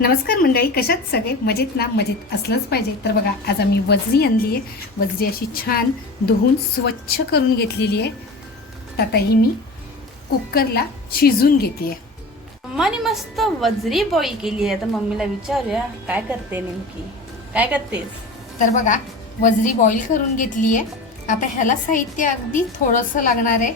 नमस्कार मंडळी कशात सगळे? मजेत ना? मजेत असलंच पाहिजे. तर बघा आज आम्ही वजरी आणली आहे. वजरी अशी छान धुवून स्वच्छ करून घेतलेली आहे. तर आता ही मी कुकरला शिजून घेते. मम्माने मस्त वजरी पोळी केली आहे. तर मम्मीला विचारूया काय करते नेमकी? काय करतेस? तर बघा वजरी बॉईल करून घेतली आहे. आता ह्याला साहित्य अगदी थोडंसं लागणार आहे.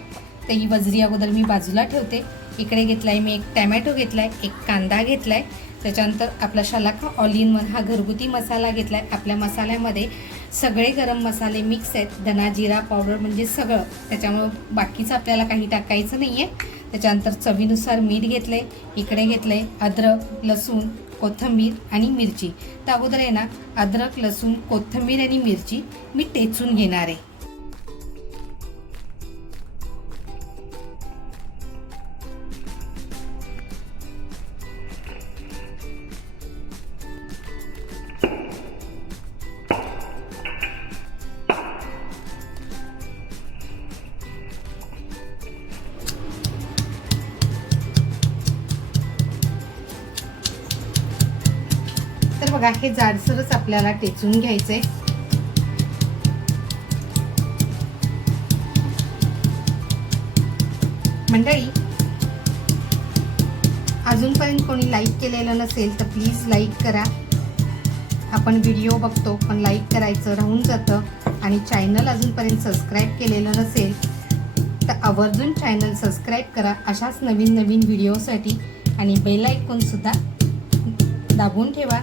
तर ही वजरी अगोदर मी बाजूला ठेवते. इकडे घेतलाय मी एक टॅमॅटो घेतलाय एक कांदा घेतलाय. त्याच्यानंतर आपला शलाका ऑल इन वन हा घरगुती मसाला घेतला आहे आपल्या मसाल्यामध्ये सगळे गरम मसाले मिक्स आहेत. धना जिरा पावडर म्हणजे सगळं. त्याच्यामुळं बाकीचं आपल्याला काही टाकायचं नाही आहे त्याच्यानंतर चवीनुसार मीठ घेतलं आहे इकडे घेतलं आहे अद्रक लसूण कोथिंबीर आणि मिरची. तर अगोदर आहे ना अद्रक लसूण कोथिंबीर आणि मिरची मी टेचून घेणार आहे. तर बघा हे जाडसरच आपल्याला टेचून घ्यायचंय. मंडळी अजूनपर्यंत कोणी लाईक केलेलं नसेल तर प्लीज लाईक करा. आपण व्हिडिओ बघतो पण लाईक करायचं राहून जातं. आणि चॅनल अजूनपर्यंत सबस्क्राईब केलेलं नसेल तर आवर्जून चॅनल सबस्क्राईब करा. अशाच नवीन नवीन व्हिडिओसाठी आणि बेल सुद्धा दाबून ठेवा.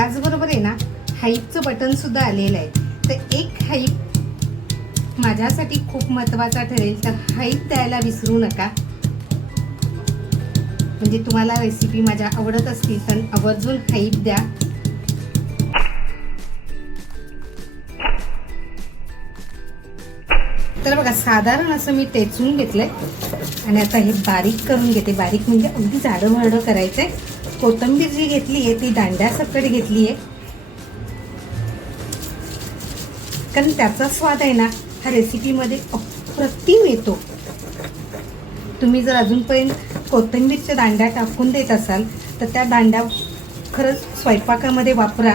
त्याचबरोबर आहे ना हाईपचं बटन सुद्धा आलेलं आहे. तर एक हाईप माझ्यासाठी खूप महत्त्वाचा ठरेल तर हाईप द्यायला विसरू नका. म्हणजे तुम्हाला रेसिपी माझ्या आवडत असतील तर आवर्जून हाईप द्या. तर बघा साधारण असं मी टेचून घेतलंय. आणि आता हे बारीक करून घेते. बारीक म्हणजे अगदी जाडं भरडं करायचंय. कोथिंबीर जी घेतली आहे ती दांड्यासकट घेतली आहे. कारण त्याचा स्वाद आहे ना हा रेसिपीमध्ये अप्रतिम येतो. तुम्ही जर अजूनपर्यंत कोथिंबीरच्या दांड्या टाकून देत असाल तर त्या दांड्या खरंच स्वयंपाकामध्ये वापरा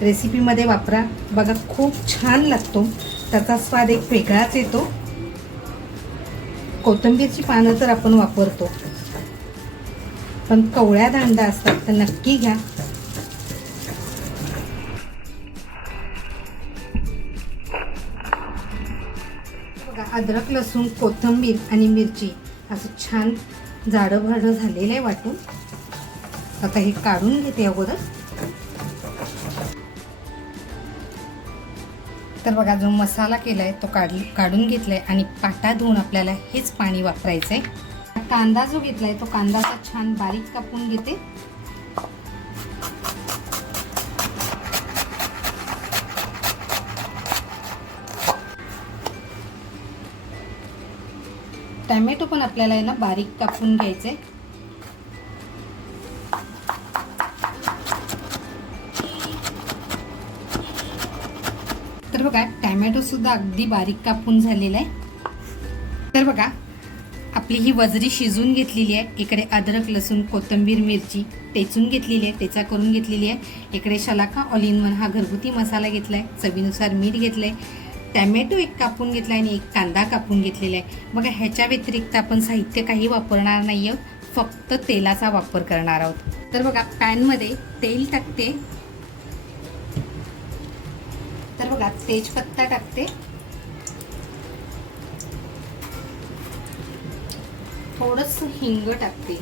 रेसिपीमध्ये वापरा. बघा खूप छान लागतो. त्याचा स्वाद एक वेगळाच येतो. कोथिंबीरची पानं तर आपण वापरतो. पण कवळ्या दांडा असतात तर नक्की घ्या. बघा अद्रक लसूण कोथिंबीर आणि मिरची असं छान जाडं भाडं झालेलं आहे वाटून. आता हे काढून घेते अगोदर. तर बघा जो मसाला केलाय तो काढ काढून घेतलाय आणि पाटा धुवून आपल्याला हेच पाणी वापरायचं आहे कांदा जो घेतलाय तो कांदा असा छान बारीक कापून घेते. टॅमॅटो पण आपल्याला आहे ना बारीक कापून घ्यायचे. तर बघा टॅमॅटो सुद्धा अगदी बारीक कापून झालेला आहे. तर बघा आपली ही वजरी शिजून घेतलेली आहे. इकडे अद्रक लसूण कोथिंबीर मिरची टेचून घेतलेली आहे तेचा करून घेतलेली आहे. इकडे शलाका ऑल इन वन हा घरगुती मसाला घेतला आहे चवीनुसार मीठ घेतलं आहे टॅमॅटो एक कापून घेतला आणि एक कांदा कापून घेतलेला आहे. बघा ह्याच्या व्यतिरिक्त आपण साहित्य काही वापरणार नाही आहोत फक्त तेलाचा वापर करणार आहोत. तर बघा पॅनमध्ये तेल टाकते. तर बघा तेजपत्ता टाकते. थोडस हिंग टाकते.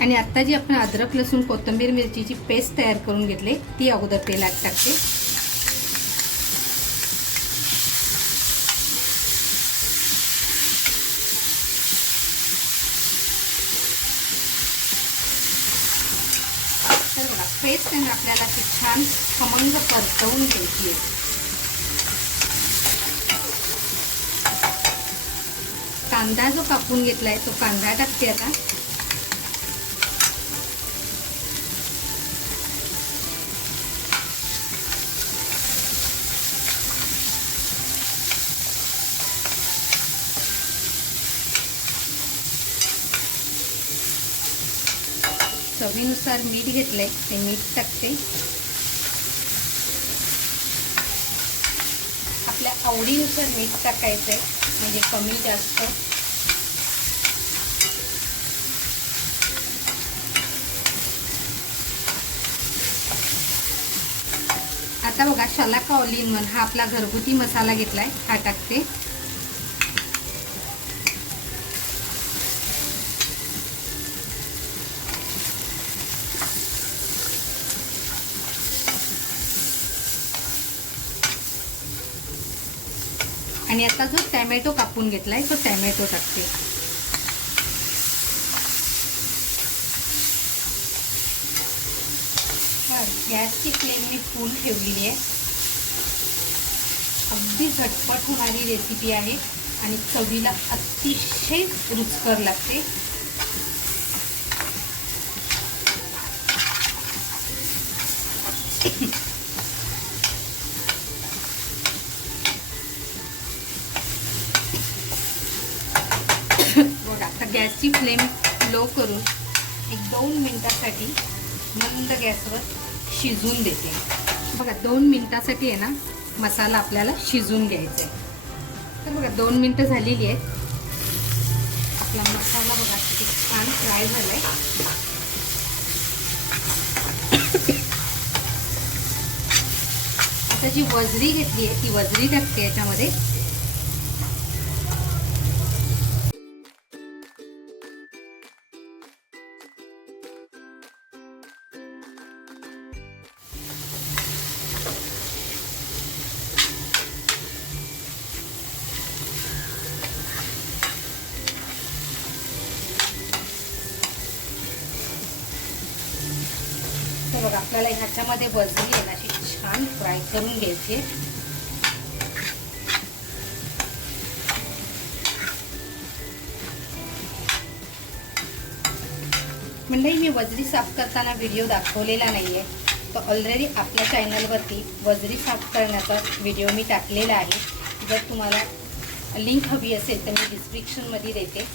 आणि आता जी आपण अद्रक लसूण कोथिंबीर मिरचीची पेस्ट तयार करून घेतली ती अगोदर तेलात टाकते. पेस्ट आपल्याला ती छान खमंग परतवून घ्यायची आहे. कांदा जो कापून घेतलाय तो कांदा टाकते आता. चवीनुसार मीठ घेतलं आहे ते मीठ टाकते. आपल्या आवडीनुसार मीठ टाकायचं आहे म्हणजे कमी जास्त. आता बघा शलाका ऑलिन मन हा आपला घरगुती मसाला घेतला आहे हा टाकते. आणि आता जो टॅमॅटो कापून घेतलाय तो टॅमॅटो टाकते. गॅसची फ्लेम मी फुल ठेवलेली आहे. अगदी झटपट होणारी रेसिपी आहे आणि चवीला अतिशय रुचकर लागते बघा आता गॅसची फ्लेम लो करून एक दोन मिनटासाठी मंद गॅसवर शिजवून देते. बघा दोन मिनटासाठी आहे ना मसाला आपल्याला शिजवून घ्यायचा आहे. तर बघा दोन मिनटं झालेली आहेत. आपला मसाला बघा किती छान फ्राय आहे आता जी वजरी घेतली आहे ती वजरी टाकते याच्यामध्ये. तर बघा आपल्याला ह्याच्यामध्ये बजरी आहे ना अशी छान फ्राय करून घ्यायची. म्हणजे मी वजरी साफ करताना व्हिडिओ दाखवलेला नाही आहे तर ऑलरेडी आपल्या चॅनलवरती वजरी साफ करण्याचा व्हिडिओ मी टाकलेला आहे. जर तुम्हाला लिंक हवी असेल तर मी डिस्क्रिप्शनमध्ये देते.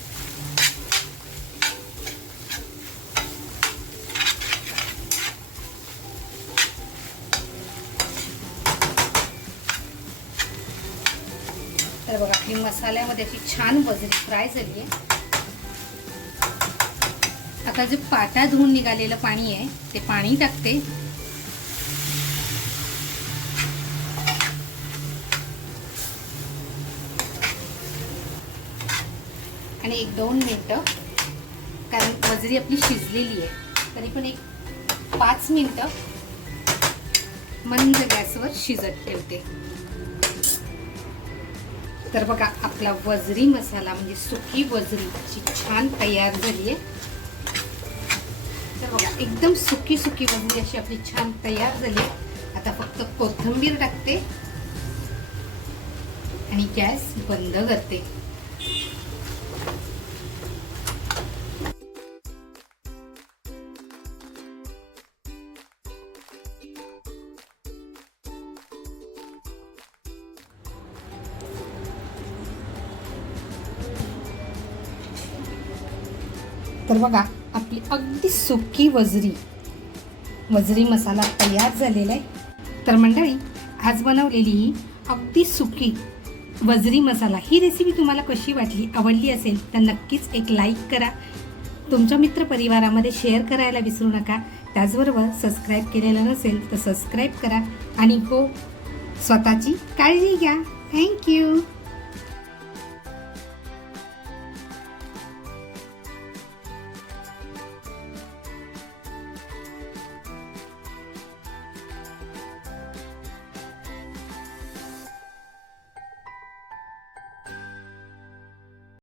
तर बघा आपली मसाल्यामध्ये अशी छान वजरी फ्राय झाली आहे. आता जे पाटा धुवून निघालेलं पाणी आहे ते पाणी टाकते. आणि एक दोन मिनटं कारण वजरी आपली शिजलेली आहे तरी पण एक पाच मिनटं मंद गॅसवर शिजत ठेवते. तर बघा आपला वजरी मसाला म्हणजे सुकी वजरी अशी छान तयार झाली आहे. तर बघा एकदम सुकी सुकी वजरी अशी आपली छान तयार झाली आहे. आता फक्त कोथिंबीर टाकते आणि गॅस बंद करते. तर बघा आपली अगदी सुकी वजरी. वजरी मसाला तयार झालेला आहे. तर मंडळी आज बनवलेली ही अगदी सुकी वजरी मसाला ही रेसिपी तुम्हाला कशी वाटली आवडली असेल तर नक्कीच एक लाईक करा. तुमच्या मित्रपरिवारामध्ये शेअर करायला विसरू नका. त्याचबरोबर सबस्क्राईब केलेलं नसेल तर सबस्क्राईब करा. आणि हो स्वतःची काळजी घ्या.